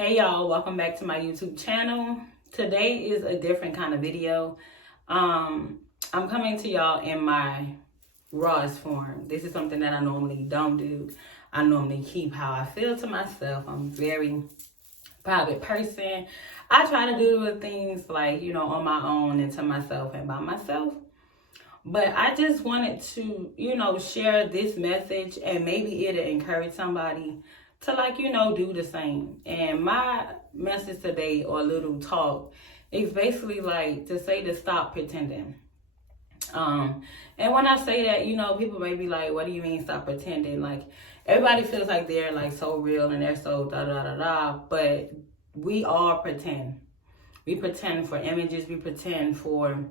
Hey y'all, welcome back to my YouTube channel. Today is a different kind of video. I'm coming to y'all in my rawest form. This is something that I normally don't do. I normally keep how I feel to myself. I'm a very private person. I try to do things like, on my own and to myself and by myself. But I just wanted to, share this message and maybe it'll encourage somebody to do the same. And my message today, or little talk, is basically like to stop pretending. And when I say that, people may be like, what do you mean stop pretending? Like, everybody feels like they're like so real and they're so da da da da, but we all pretend. We pretend for images, we pretend for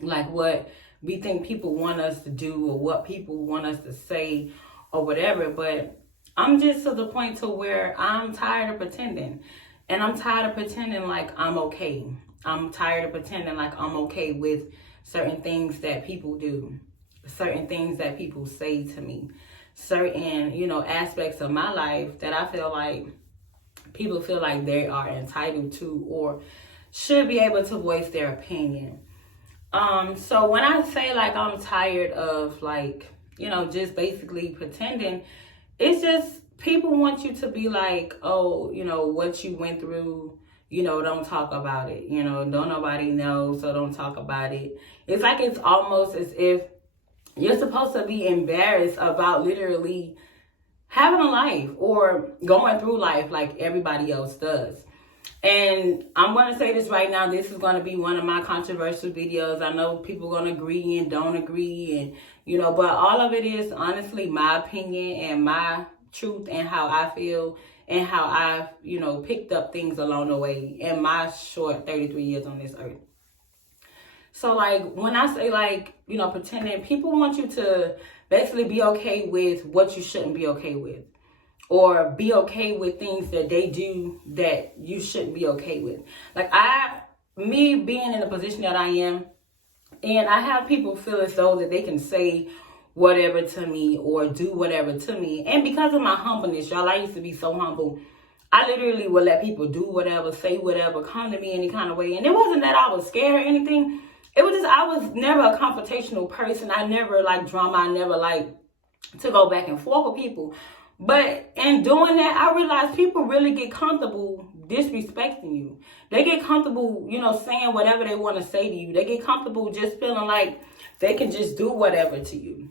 like what we think people want us to do or what people want us to say or whatever. But I'm just to the point to where I'm tired of pretending. And I'm tired of pretending like I'm okay. I'm tired of pretending like I'm okay with certain things that people do, certain things that people say to me, certain, aspects of my life that I feel like people feel like they are entitled to or should be able to voice their opinion. So when I say like I'm tired of just basically pretending, it's just people want you to be like, oh, what you went through, don't talk about it. Don't nobody know, so don't talk about it. It's like it's almost as if you're supposed to be embarrassed about literally having a life or going through life like everybody else does. And I'm going to say this right now. This is going to be one of my controversial videos. I know people are going to agree and don't agree. And, but all of it is honestly my opinion and my truth and how I feel and how I've, picked up things along the way in my short 33 years on this earth. So when I say pretending, people want you to basically be okay with what you shouldn't be okay with. Or be okay with things that they do that you shouldn't be okay with. Me being in the position that I am, and I have people feel as though that they can say whatever to me or do whatever to me. And because of my humbleness, y'all, I used to be so humble. I literally would let people do whatever, say whatever, come to me any kind of way. And it wasn't that I was scared or anything. It was just I was never a confrontational person. I never like drama. I never like to go back and forth with people. But in doing that, I realized people really get comfortable disrespecting you. They get comfortable, saying whatever they want to say to you. They get comfortable just feeling like they can just do whatever to you.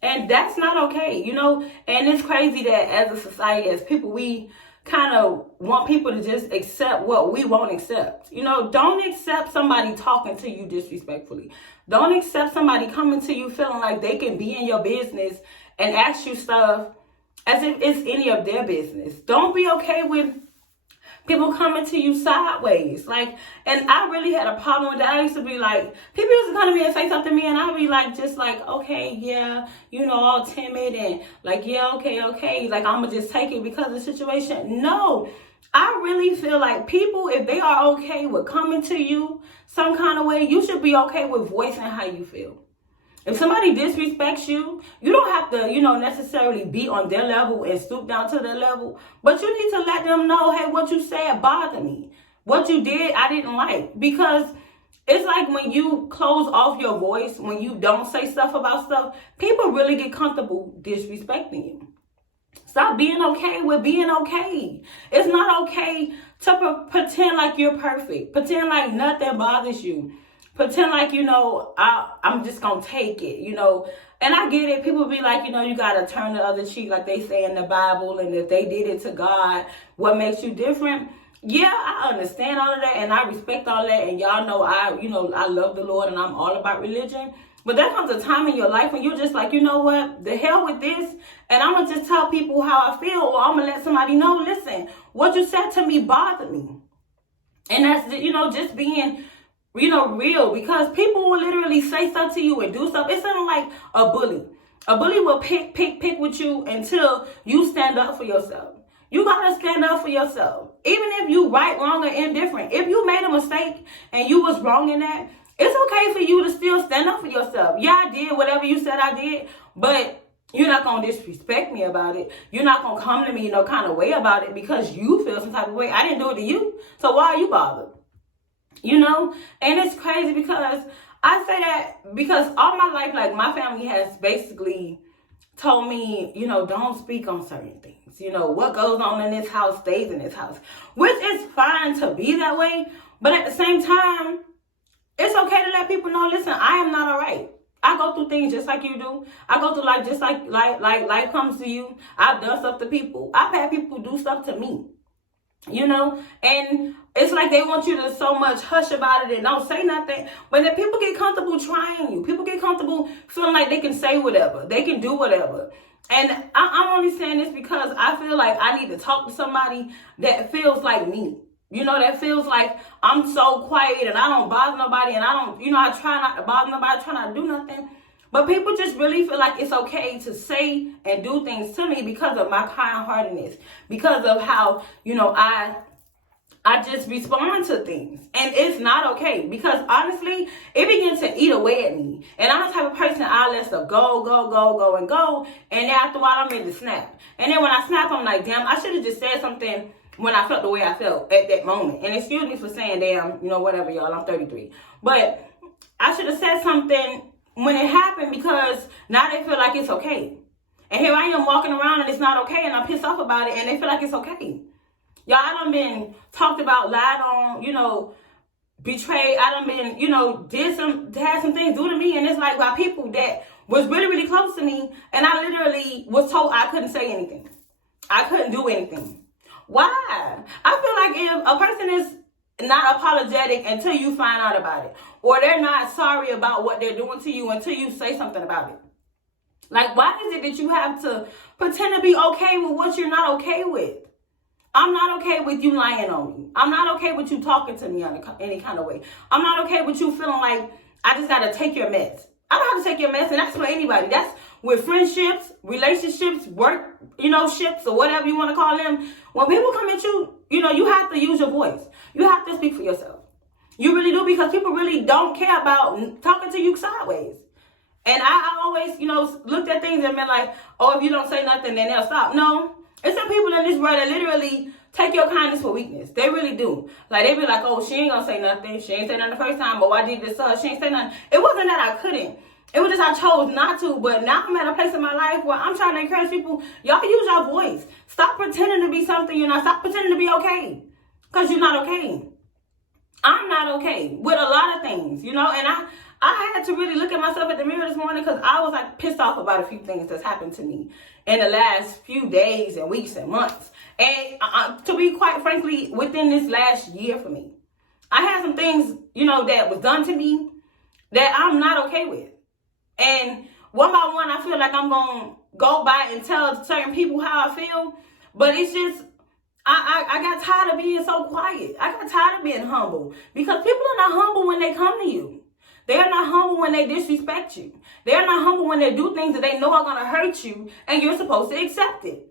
And that's not okay, And it's crazy that as a society, as people, we kind of want people to just accept what we won't accept. Don't accept somebody talking to you disrespectfully. Don't accept somebody coming to you feeling like they can be in your business and ask you stuff as if it's any of their business. Don't be okay with people coming to you sideways. And I really had a problem with that. I used to be like, people used to come to me and say something to me, and I'd be okay, yeah, all timid and yeah, okay. I'm going to just take it because of the situation. No, I really feel like people, if they are okay with coming to you some kind of way, you should be okay with voicing how you feel. If somebody disrespects you, you don't have to, necessarily be on their level and stoop down to their level. But you need to let them know, hey, what you said bothered me. What you did, I didn't like. Because it's like when you close off your voice, when you don't say stuff about stuff, people really get comfortable disrespecting you. Stop being okay with being okay. It's not okay to pretend like you're perfect. Pretend like nothing bothers you. Pretend like, I'm just going to take it, And I get it. People be like, you got to turn the other cheek like they say in the Bible. And if they did it to God, what makes you different? Yeah, I understand all of that. And I respect all that. And y'all know I love the Lord and I'm all about religion. But there comes a time in your life when you're just like, you know what? The hell with this. And I'm going to just tell people how I feel. Or I'm going to let somebody know, listen, what you said to me bothered me. And that's, just being real, because people will literally say stuff to you and do stuff. It's something like a bully. A bully will pick with you until you stand up for yourself. You got to stand up for yourself. Even if you right, wrong, or indifferent. If you made a mistake and you was wrong in that, it's okay for you to still stand up for yourself. Yeah, I did whatever you said I did, but You're not going to disrespect me about it. You're not going to come to me no kind of way about it because you feel some type of way. I didn't do it to you. So why are you bothered? You know? And it's crazy because I say that because all my life, like, my family has basically told me, you know, don't speak on certain things. You know, what goes on in this house stays in this house. Which is fine to be that way. But at the same time, it's okay to let people know, listen, I am not all right. I go through things just like you do. I go through life just like life comes to you. I've done stuff to people. I've had people do stuff to me. You know? And it's like they want you to so much hush about it and don't say nothing. But then people get comfortable trying you. People get comfortable feeling like they can say whatever. They can do whatever. And I'm only saying this because I feel like I need to talk to somebody that feels like me. You know, that feels like I'm so quiet and I don't bother nobody and I don't, you know, I try not to bother nobody, I try not to do nothing. But people just really feel like it's okay to say and do things to me because of my kind-heartedness, because of how, you know, I just respond to things. And it's not okay because honestly, it begins to eat away at me. And I'm the type of person I let stuff go. And then after a while, I'm ready to snap. And then when I snap, I'm like, damn, I should have just said something when I felt the way I felt at that moment. And excuse me for saying damn, you know, whatever, y'all, I'm 33. But I should have said something when it happened because now they feel like it's okay. And here I am walking around and it's not okay and I'm pissed off about it and they feel like it's okay. Y'all, I done been talked about, lied on, you know, betrayed. I done been, you know, had some things do to me. And it's like by people that was really, really close to me. And I literally was told I couldn't say anything. I couldn't do anything. Why? I feel like if a person is not apologetic until you find out about it, or they're not sorry about what they're doing to you until you say something about it. Like, why is it that you have to pretend to be okay with what you're not okay with? I'm not okay with you lying on me. I'm not okay with you talking to me in any kind of way. I'm not okay with you feeling like I just got to take your mess. I don't have to take your mess, and that's for anybody. That's with friendships, relationships, work, you know, ships, or whatever you want to call them. When people come at you, you know, you have to use your voice. You have to speak for yourself. You really do, because people really don't care about talking to you sideways. And I always, you know, looked at things and been like, oh, if you don't say nothing, then they'll stop. No, it's some people in this world that literally take your kindness for weakness. They really do. Like, they be like, oh, she ain't gonna say nothing. She ain't say nothing the first time, but why did this to her? She ain't say nothing. It wasn't that I couldn't. It was just I chose not to. But now I'm at a place in my life where I'm trying to encourage people, y'all use your voice. Stop pretending to be something you're not. Stop pretending to be okay. Because you're not okay. I'm not okay with a lot of things, you know, and I had to really look at myself at the mirror this morning because I was like pissed off about a few things that's happened to me in the last few days and weeks and months. And to be quite frankly, within this last year for me, I had some things, you know, that was done to me that I'm not okay with. And one by one, I feel like I'm going to go by and tell certain people how I feel. But it's just, I got tired of being so quiet. I got tired of being humble. Because people are not humble when they come to you. They are not humble when they disrespect you. They are not humble when they do things that they know are going to hurt you and you're supposed to accept it.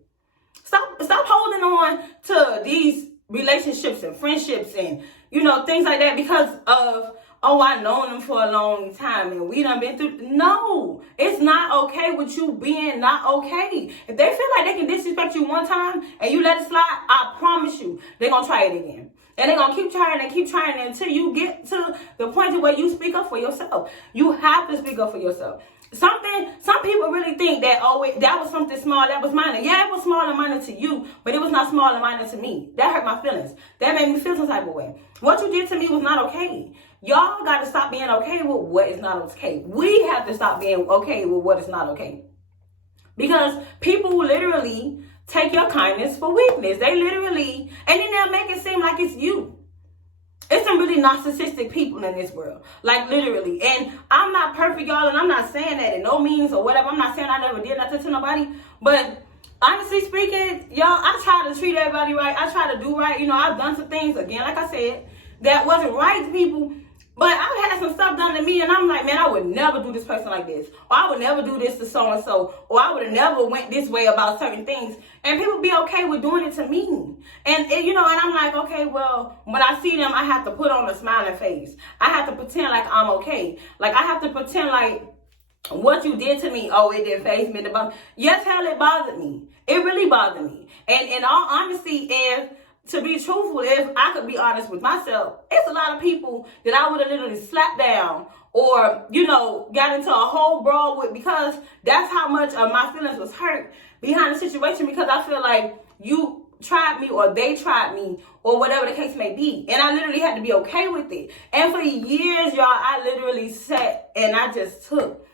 Stop holding on to these relationships and friendships and, you know, things like that because of, oh, I've known them for a long time and we done been through. No, it's not okay with you being not okay. If they feel like they can disrespect you one time and you let it slide, I promise you, they're going to try it again. And they're going to keep trying until you get to the point where you speak up for yourself. You have to speak up for yourself. Some people really think that, oh, that was something small, that was minor. Yeah, it was small and minor to you, but it was not small and minor to me. That hurt my feelings. That made me feel some type of way. What you did to me was not okay. Y'all got to stop being okay with what is not okay. We have to stop being okay with what is not okay. Because people literally take your kindness for weakness. They literally, and then they'll make it seem like it's you. It's some really narcissistic people in this world. Like, literally. And I'm not perfect, y'all, and I'm not saying that in no means or whatever. I'm not saying I never did nothing to nobody. But honestly speaking, y'all, I try to treat everybody right. I try to do right. You know, I've done some things, again, like I said, that wasn't right to people. But I've had some stuff done to me, and I'm like, man, I would never do this person like this. Or I would never do this to so-and-so. Or I would have never went this way about certain things. And people be okay with doing it to me. And you know, and I'm like, okay, well, when I see them, I have to put on a smiling face. I have to pretend like I'm okay. Like, I have to pretend like what you did to me, oh, it didn't faze me. Yes, hell, it bothered me. It really bothered me. And in all honesty, to be truthful, if I could be honest with myself, it's a lot of people that I would have literally slapped down or, got into a whole brawl with, because that's how much of my feelings was hurt behind the situation, because I feel like you tried me or they tried me or whatever the case may be. And I literally had to be okay with it. And for years, y'all, I literally sat and I just took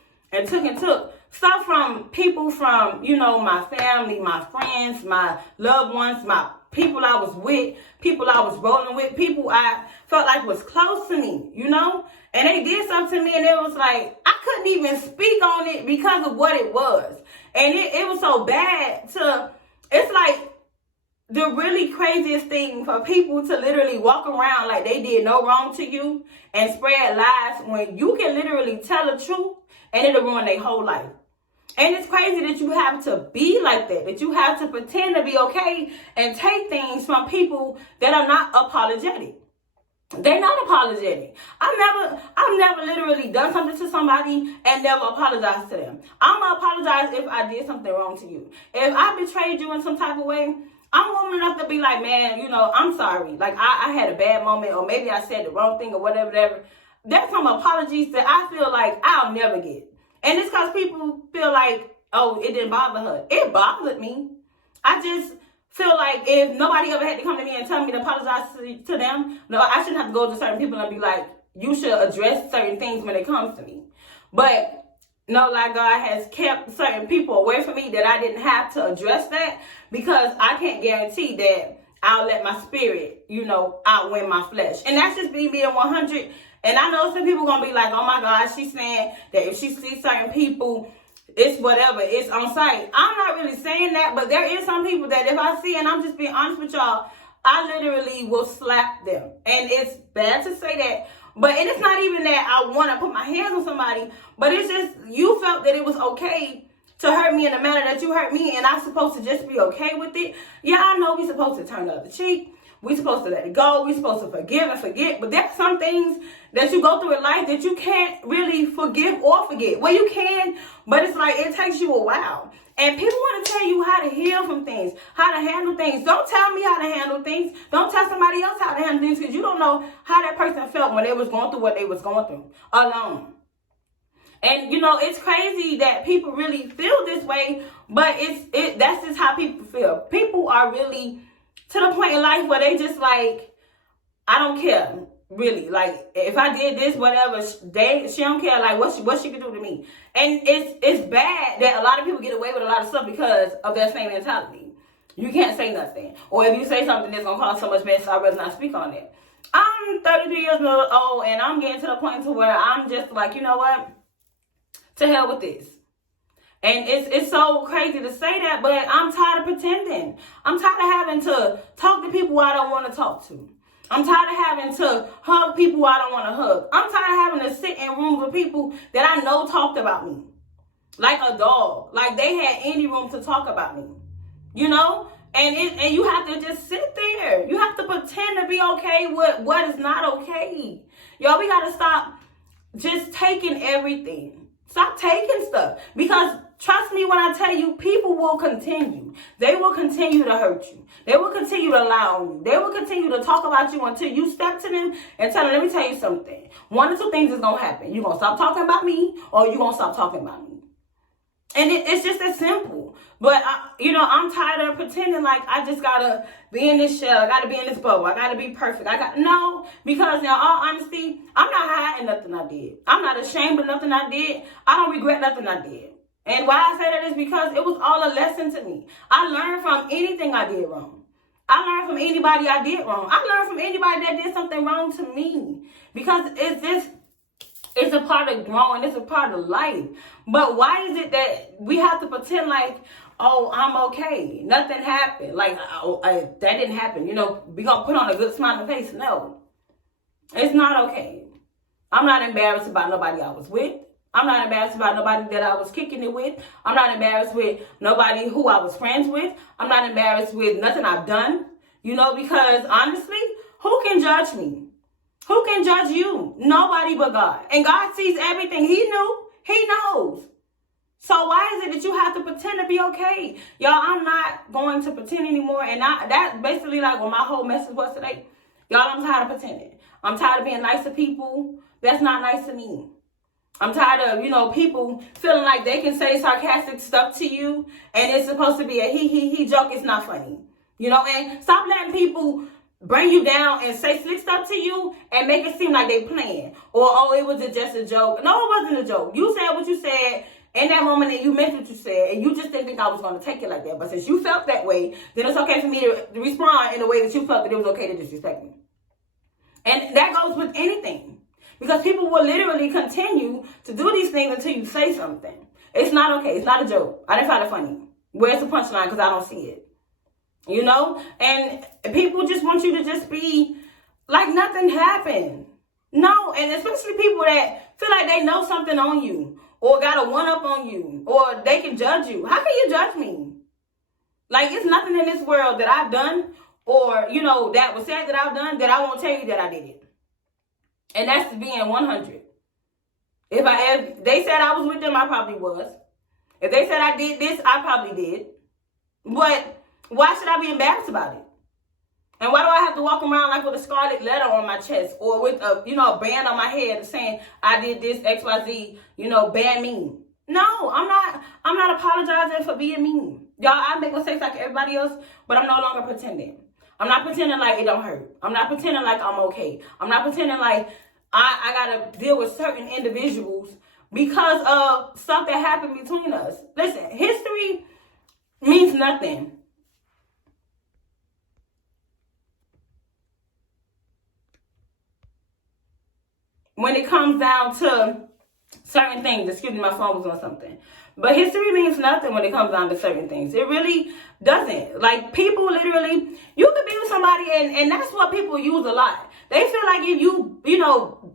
stuff from people from, my family, my friends, my loved ones, my people I was with, people I was rolling with, people I felt like was close to me, and they did something to me, and it was like, I couldn't even speak on it because of what it was. And it was so bad it's like the really craziest thing for people to literally walk around like they did no wrong to you and spread lies when you can literally tell the truth and it'll ruin their whole life. And it's crazy that you have to be like that you have to pretend to be okay and take things from people that are not apologetic. They're not apologetic. I've never literally done something to somebody and never apologized to them. I'm going to apologize if I did something wrong to you. If I betrayed you in some type of way, I'm woman enough to be like, man, I'm sorry. Like, I had a bad moment, or maybe I said the wrong thing or whatever. There's some apologies that I feel like I'll never get. And it's because people feel like, oh, it didn't bother her. It bothered me. I just feel like if nobody ever had to come to me and tell me to apologize to them, no, I shouldn't have to go to certain people and be like, you should address certain things when it comes to me. But no, like, God has kept certain people away from me that I didn't have to address that, because I can't guarantee that I'll let my spirit, outwin my flesh. And that's just me being 100. And I know some people going to be like, oh my God, she's saying that if she sees certain people, it's whatever, it's on sight. I'm not really saying that, but there is some people that if I see, and I'm just being honest with y'all, I literally will slap them. And it's bad to say that, and it's not even that I want to put my hands on somebody, but it's just, you felt that it was okay to hurt me in the manner that you hurt me, and I'm supposed to just be okay with it. Yeah, I know we're supposed to turn the other cheek. We're supposed to let it go. We're supposed to forgive and forget. But there's some things that you go through in life that you can't really forgive or forget. Well, you can, but it's like it takes you a while. And people want to tell you how to heal from things, how to handle things. Don't tell me how to handle things. Don't tell somebody else how to handle things, because you don't know how that person felt when they was going through what they was going through alone. And, it's crazy that people really feel this way, but that's just how people feel. People are really to the point in life where they just like, I don't care, really. Like, if I did this, whatever, she don't care, like, what she can do to me. And it's bad that a lot of people get away with a lot of stuff because of that same mentality. You can't say nothing. Or if you say something that's going to cause so much mess, I'd rather not speak on it. I'm 33 years old, and I'm getting to the point to where I'm just like, you know what? To hell with this. And it's so crazy to say that, but I'm tired of pretending. I'm tired of having to talk to people I don't want to talk to. I'm tired of having to hug people I don't want to hug. I'm tired of having to sit in rooms with people that I know talked about me. Like a dog. Like they had any room to talk about me. And you have to just sit there. You have to pretend to be okay with what is not okay. Y'all, we got to stop just taking everything. Stop taking stuff. Because trust me when I tell you, people will continue. They will continue to hurt you. They will continue to lie on you. They will continue to talk about you until you step to them and tell them, let me tell you something. One or two things is going to happen. You're going to stop talking about me, or you're going to stop talking about me. And it's just that simple. But, I'm tired of pretending like I just got to be in this shell. I got to be in this bubble. I got to be perfect. No, because in all honesty, I'm not hiding nothing I did. I'm not ashamed of nothing I did. I don't regret nothing I did. And why I say that is because it was all a lesson to me. I learned from anything I did wrong. I learned from anybody I did wrong. I learned from anybody that did something wrong to me. Because it's a part of growing. It's a part of life. But why is it that we have to pretend like, oh, I'm okay, nothing happened, like, that didn't happen, we gonna put on a good smiling face? No, it's not okay. I'm not embarrassed about nobody I was with. I'm not embarrassed about nobody that I was kicking it with. I'm not embarrassed with nobody who I was friends with. I'm not embarrassed with nothing I've done, because honestly, who can judge me? Who can judge you? Nobody but God. And God sees everything. He knew. He knows. So why is it that you have to pretend to be okay? Y'all, I'm not going to pretend anymore. And that's basically like what my whole message was today. Y'all, I'm tired of pretending. I'm tired of being nice to people. That's not nice to me. I'm tired of, people feeling like they can say sarcastic stuff to you and it's supposed to be a he joke. It's not funny. And stop letting people bring you down and say slick stuff to you and make it seem like they playing. Or, oh, it was just a joke. No, it wasn't a joke. You said what you said in that moment and you meant what you said and you just didn't think I was going to take it like that. But since you felt that way, then it's okay for me to respond in the way that you felt that it was okay to disrespect me. And that goes with anything. Because people will literally continue to do these things until you say something. It's not okay. It's not a joke. I didn't find it funny. Where's the punchline? Because I don't see it. And people just want you to just be like nothing happened. No, and especially people that feel like they know something on you or got a one-up on you or they can judge you. How can you judge me? Like, it's nothing in this world that I've done or, that was said that I've done that I won't tell you that I did it. And that's being 100. If they said I was with them, I probably was. If they said I did this, I probably did. But why should I be embarrassed about it? And why do I have to walk around like with a scarlet letter on my chest or with a band on my head saying I did this XYZ, ban me? No, I'm not apologizing for being mean. Y'all, I make mistakes like everybody else, but I'm no longer pretending. I'm not pretending like it don't hurt. I'm not pretending like I'm okay. I'm not pretending like I gotta deal with certain individuals because of stuff that happened between us. Listen, history means nothing. When it comes down to certain things, excuse me, my phone was on something. But history means nothing when it comes down to certain things. It really doesn't. Like, people literally, you could be with somebody and that's what people use a lot. They feel like if you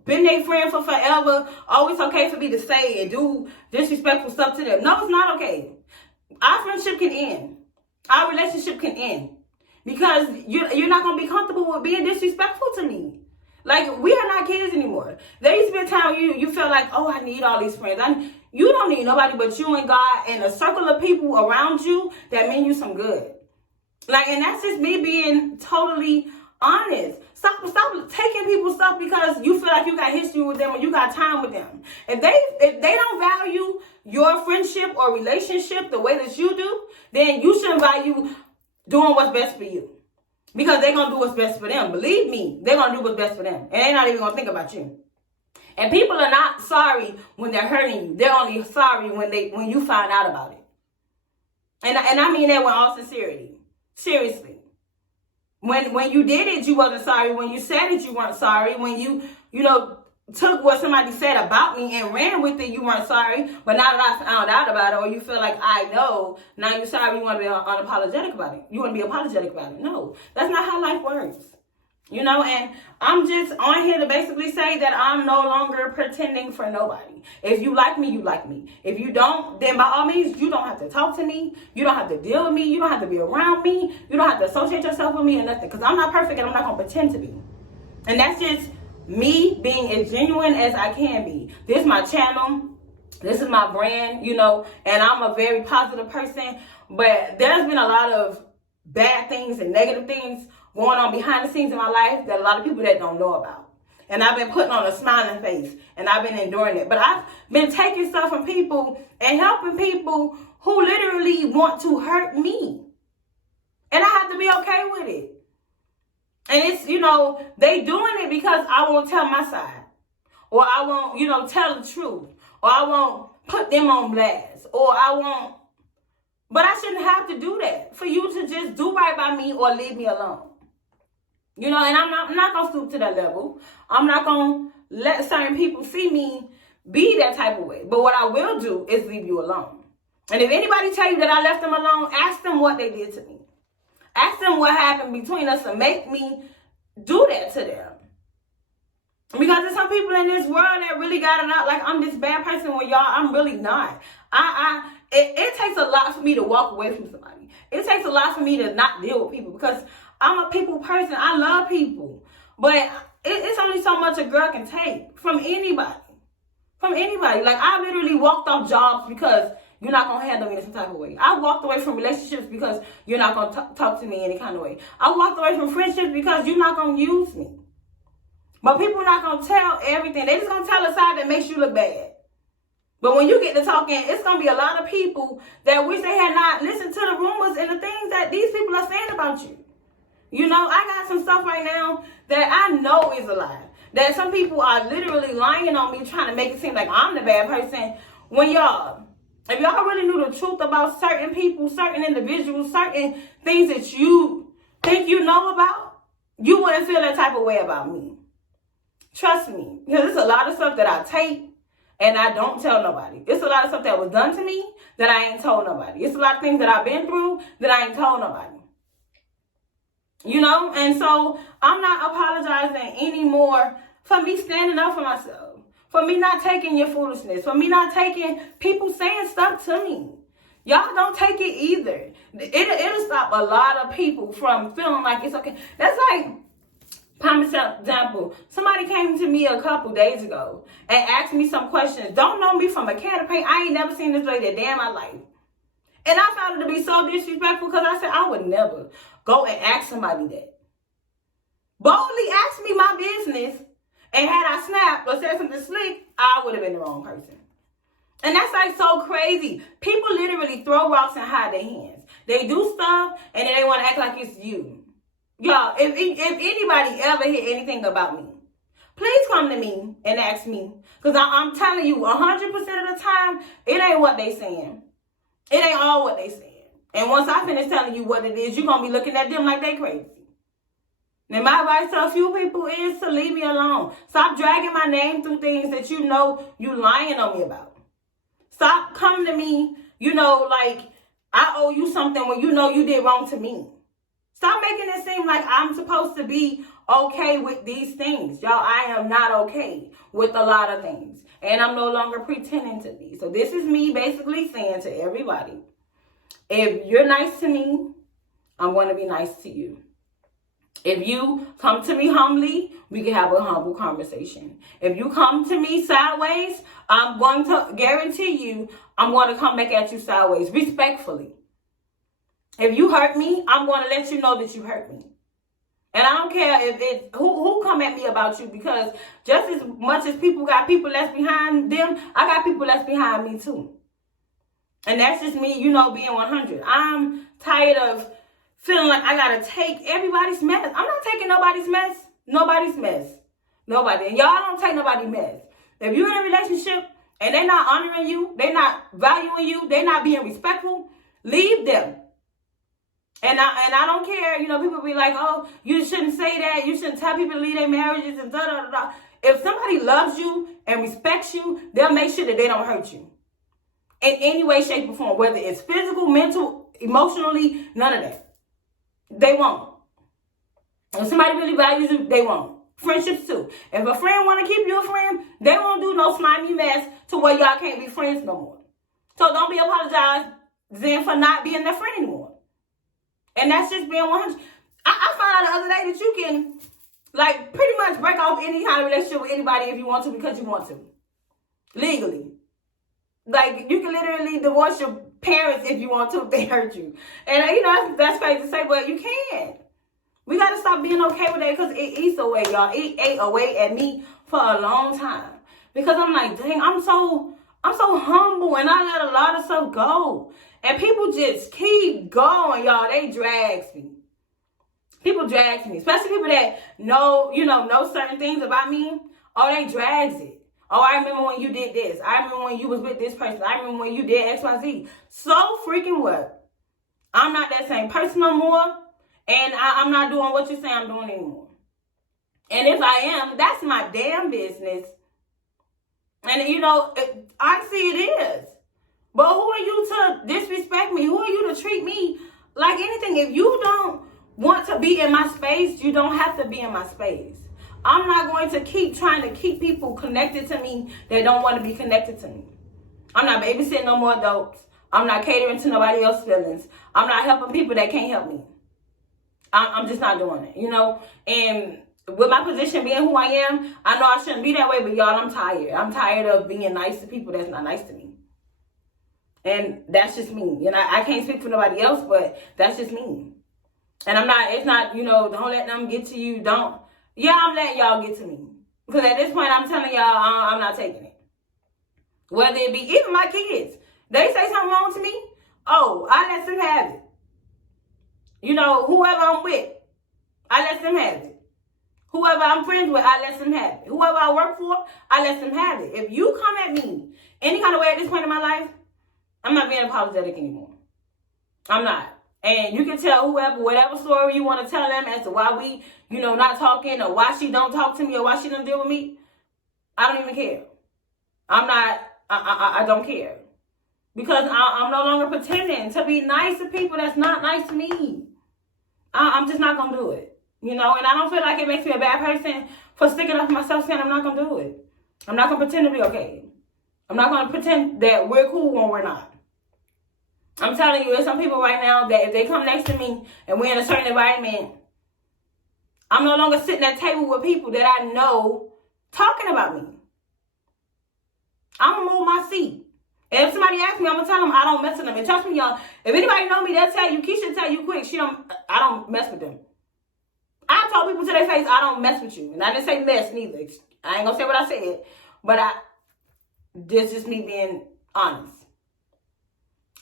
been their friend for forever, oh, it's okay for me to say and do disrespectful stuff to them. No, it's not okay. Our friendship can end. Our relationship can end. Because you're not going to be comfortable with being disrespectful to me. Like, we are not kids anymore. There used to be a time you felt like, oh, I need all these friends. You don't need nobody but you and God and a circle of people around you that mean you some good. Like, and that's just me being totally honest. Stop taking people's stuff because you feel like you got history with them or you got time with them. If they don't value your friendship or relationship the way that you do, then you shouldn't value doing what's best for you. Because they're going to do what's best for them. Believe me, they're going to do what's best for them. And they're not even going to think about you. And people are not sorry when they're hurting you. They're only sorry when you find out about it. And I mean that with all sincerity. Seriously. When you did it, you wasn't sorry. When you said it, you weren't sorry. When you took what somebody said about me and ran with it, you weren't sorry. But now that I found out about it, or you feel like I know, now you're sorry, you want to be unapologetic about it. You want to be apologetic about it. No, that's not how life works. And I'm just on here to basically say that I'm no longer pretending for nobody. If you like me, you like me. If you don't, then by all means, you don't have to talk to me. You don't have to deal with me. You don't have to be around me. You don't have to associate yourself with me or nothing. Because I'm not perfect and I'm not going to pretend to be. And that's just me being as genuine as I can be. This is my channel. This is my brand, and I'm a very positive person. But there's been a lot of bad things and negative things going on behind the scenes in my life that a lot of people that don't know about. And I've been putting on a smiling face and I've been enduring it. But I've been taking stuff from people and helping people who literally want to hurt me. And I have to be okay with it. And it's, they doing it because I won't tell my side. Or I won't, tell the truth. Or I won't put them on blast. Or I won't. But I shouldn't have to do that for you to just do right by me or leave me alone. And I'm not going to stoop to that level. I'm not going to let certain people see me be that type of way. But what I will do is leave you alone. And if anybody tell you that I left them alone, ask them what they did to me. Ask them what happened between us to make me do that to them. Because there's some people in this world that really got it out like I'm this bad person when y'all, I'm really not. It takes a lot for me to walk away from somebody. It takes a lot for me to not deal with people because I'm a people person. I love people. But it's only so much a girl can take from anybody. from anybody. Like, I literally walked off jobs because you're not going to handle me in some type of way. I walked away from relationships because you're not going to talk to me any kind of way. I walked away from friendships because you're not going to use me. But people are not going to tell everything. They just going to tell a side that makes you look bad. But when you get to talking, it's going to be a lot of people that wish they had not listened to the rumors and the things that these people are saying about you. You know, I got some stuff right now that I know is a lie. That some people are literally lying on me, trying to make it seem like I'm the bad person. When y'all, if y'all really knew the truth about certain people, certain individuals, certain things that you think you know about, you wouldn't feel that type of way about me. Trust me. Because there's a lot of stuff that I take and I don't tell nobody. It's a lot of stuff that was done to me that I ain't told nobody. It's a lot of things that I've been through that I ain't told nobody. You know? And so I'm not apologizing anymore for me standing up for myself. For me not taking your foolishness. For me not taking people saying stuff to me. Y'all don't take it either. It'll stop a lot of people from feeling like it's okay. That's like, prime example, somebody came to me a couple days ago and asked me some questions. Don't know me from a can of paint. I ain't never seen this lady a day in my life. And I found it to be so disrespectful because I said I would never go and ask somebody that. Boldly ask me my business, and had I snapped or said something slick, I would have been the wrong person. And that's like so crazy. People literally throw rocks and hide their hands. They do stuff and then they want to act like it's you. Y'all, if anybody ever hear anything about me, please come to me and ask me. Because I'm telling you, 100% of the time, it ain't what they saying. It ain't all what they saying. And once I finish telling you what it is, you're going to be looking at them like they crazy. Now, my advice to a few people is to leave me alone. Stop dragging my name through things that you know you lying on me about. Stop coming to me, you know, like I owe you something when you know you did wrong to me. Stop making it seem like I'm supposed to be okay with these things. Y'all, I am not okay with a lot of things. And I'm no longer pretending to be. So this is me basically saying to everybody, if you're nice to me, I'm going to be nice to you. If you come to me humbly, we can have a humble conversation. If you come to me sideways, I'm going to guarantee you, I'm going to come back at you sideways, respectfully. If you hurt me, I'm going to let you know that you hurt me. And I don't care if it's who come at me about you, because just as much as people got people that's behind them, I got people that's behind me too. And that's just me, you know, being 100. I'm tired of feeling like I got to take everybody's mess. I'm not taking nobody's mess. Nobody's mess. Nobody. And y'all don't take nobody's mess. If you're in a relationship and they're not honoring you, they're not valuing you, they're not being respectful, leave them. And I don't care, you know, people be like, oh, you shouldn't say that. You shouldn't tell people to leave their marriages and da-da-da-da. If somebody loves you and respects you, they'll make sure that they don't hurt you. In any way, shape, or form. Whether it's physical, mental, emotionally, none of that. They won't. If somebody really values you, they won't. Friendships too. If a friend want to keep you a friend, they won't do no slimy mess to where y'all can't be friends no more. So don't be apologizing for not being their friend anymore. And that's just being 100. I found out the other day that you can, like, pretty much break off any kind of relationship with anybody if you want to, because you want to. Legally. Like, you can literally divorce your parents if you want to, if they hurt you. And, you know, that's crazy to say, but you can. We got to stop being okay with that, because it eats away, y'all. It ate away at me for a long time. Because I'm like, dang, I'm so humble, and I let a lot of stuff go. And people just keep going, y'all. They drags me. People drags me. Especially people that know certain things about me. Oh, they drags it. Oh, I remember when you did this. I remember when you was with this person. I remember when you did X, Y, Z. So freaking what? I'm not that same person no more. And I'm not doing what you say I'm doing anymore. And if I am, that's my damn business. And, you know, honestly, it is. But who are you to disrespect me? Who are you to treat me like anything? If you don't want to be in my space, you don't have to be in my space. I'm not going to keep trying to keep people connected to me that don't want to be connected to me. I'm not babysitting no more adults. I'm not catering to nobody else's feelings. I'm not helping people that can't help me. I'm just not doing it, you know? And with my position being who I am, I know I shouldn't be that way, but y'all, I'm tired. I'm tired of being nice to people that's not nice to me. And that's just me. And I can't speak for nobody else, but that's just me. And it's not, don't let them get to you. I'm letting y'all get to me. Because at this point, I'm telling y'all, I'm not taking it. Whether it be, even my kids, they say something wrong to me, I let them have it. Whoever I'm with, I let them have it. Whoever I'm friends with, I let them have it. Whoever I work for, I let them have it. If you come at me any kind of way at this point in my life, I'm not being apologetic anymore. I'm not. And you can tell whatever story you want to tell them as to why we, not talking, or why she don't talk to me, or why she don't deal with me. I don't even care. I don't care. Because I'm no longer pretending to be nice to people that's not nice to me. I'm just not going to do it. And I don't feel like it makes me a bad person for sticking up for myself, saying I'm not going to do it. I'm not going to pretend to be okay. I'm not going to pretend that we're cool when we're not. I'm telling you, there's some people right now that if they come next to me and we're in a certain environment, I'm no longer sitting at table with people that I know talking about me. I'm going to move my seat. And if somebody asks me, I'm going to tell them I don't mess with them. And trust me, y'all, if anybody know me, they'll tell you, Keisha tell you quick, I don't mess with them. I told people to their face, I don't mess with you. And I didn't say mess neither. I ain't going to say what I said. But this is me being honest.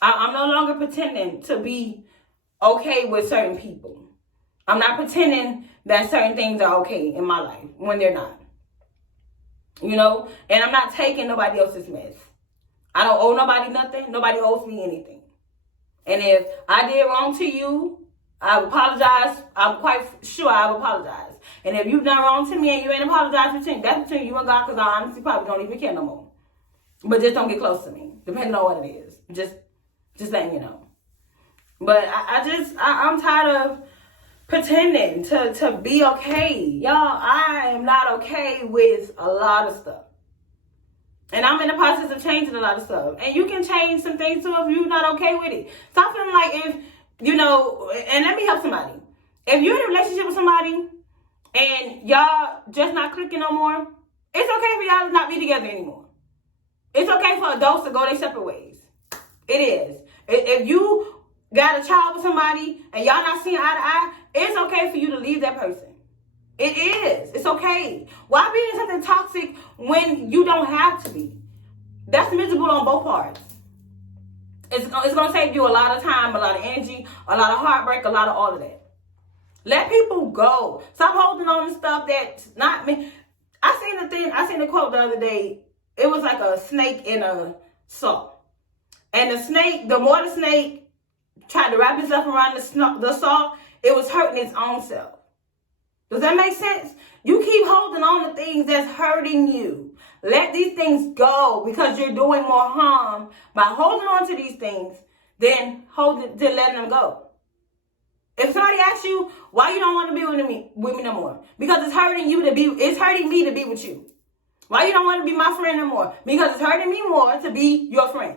I'm no longer pretending to be okay with certain people. I'm not pretending that certain things are okay in my life when they're not. And I'm not taking nobody else's mess. I don't owe nobody nothing. Nobody owes me anything. And if I did wrong to you, I apologize. I'm quite sure I apologize. And if you've done wrong to me and you ain't apologized, that's between you and God, because I honestly probably don't even care no more. But just don't get close to me, depending on what it is. Just letting you know. But I'm tired of pretending to be okay. Y'all, I am not okay with a lot of stuff. And I'm in the process of changing a lot of stuff. And you can change some things too if you're not okay with it. Stop feeling like and let me help somebody. If you're in a relationship with somebody and y'all just not clicking no more, it's okay for y'all to not be together anymore. It's okay for adults to go their separate ways. It is. If you got a child with somebody and y'all not seeing eye to eye, it's okay for you to leave that person. It is. It's okay. Why be in something toxic when you don't have to be? That's miserable on both parts. It's going to save you a lot of time, a lot of energy, a lot of heartbreak, a lot of all of that. Let people go. Stop holding on to stuff that's not me. I seen the quote the other day. It was like a snake in a saw. And the more the snake tried to wrap itself around the saw, it was hurting its own self. Does that make sense? You keep holding on to things that's hurting you. Let these things go, because you're doing more harm by holding on to these things than letting them go. If somebody asks you why you don't want to be with me no more, because it's hurting me to be with you. Why you don't want to be my friend no more? Because it's hurting me more to be your friend.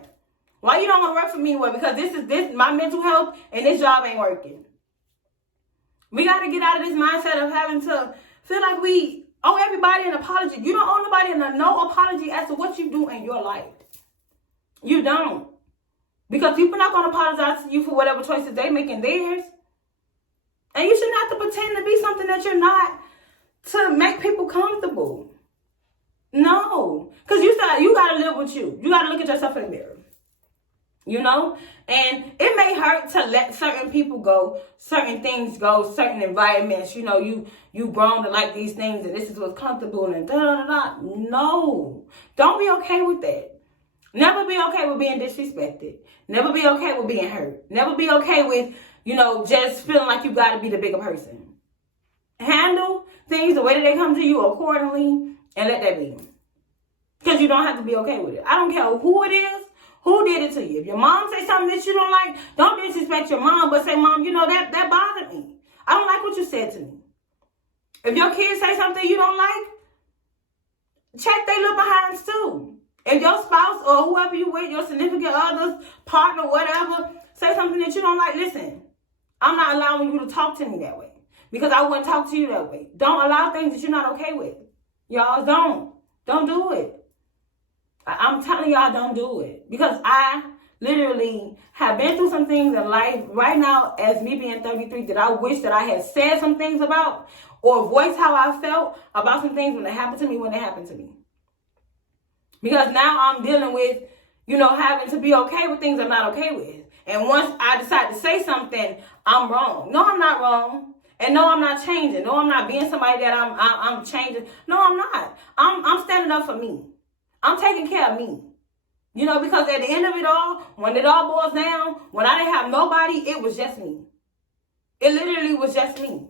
Why you don't want to work for me anymore? Because this my mental health and this job ain't working. We got to get out of this mindset of having to feel like we owe everybody an apology. You don't owe nobody no apology as to what you do in your life. You don't. Because people are not going to apologize to you for whatever choices they make in theirs. And you shouldn't have to pretend to be something that you're not to make people comfortable. No. Because you got to live with you. You got to look at yourself in the mirror. And it may hurt to let certain people go, certain things go, certain environments. You grown to like these things and this is what's comfortable and da-da-da-da. No. Don't be okay with that. Never be okay with being disrespected. Never be okay with being hurt. Never be okay with, just feeling like you got to be the bigger person. Handle things the way that they come to you accordingly and let that be. Because you don't have to be okay with it. I don't care who it is. Who did it to you? If your mom say something that you don't like, don't disrespect your mom, but say, Mom, that bothered me. I don't like what you said to me. If your kids say something you don't like, check their little behinds too. If your spouse or whoever you with, your significant others, partner, whatever, say something that you don't like, listen, I'm not allowing you to talk to me that way. because I wouldn't talk to you that way. Don't allow things that you're not okay with. Y'all don't do it. I'm telling y'all, don't do it, because I literally have been through some things in life right now, as me being 33, that I wish that I had said some things about, or voiced how I felt about some things when it happened to me. Because now I'm dealing with, having to be okay with things I'm not okay with. And once I decide to say something, I'm wrong. No, I'm not wrong. And no, I'm not changing. No, I'm not being somebody that I'm changing. No, I'm not. I'm standing up for me. I'm taking care of me. Because at the end of it all, when it all boils down, when I didn't have nobody, it was just me. It literally was just me.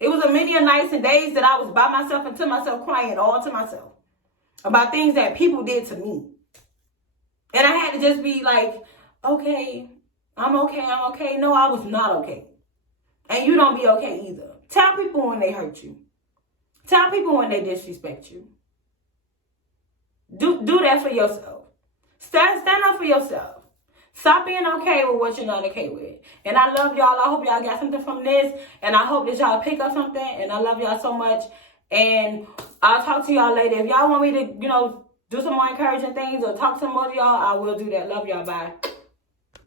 It was a many nights and days that I was by myself and to myself, crying all to myself about things that people did to me. And I had to just be like, okay, I'm okay. No, I was not okay. And you don't be okay either. Tell people when they hurt you. Tell people when they disrespect you. Do that for yourself. Stand up for yourself. Stop being okay with what you're not okay with. And I love y'all. I hope y'all got something from this. And I hope that y'all pick up something. And I love y'all so much. And I'll talk to y'all later. If y'all want me to, do some more encouraging things or talk to some more of y'all, I will do that. Love y'all. Bye.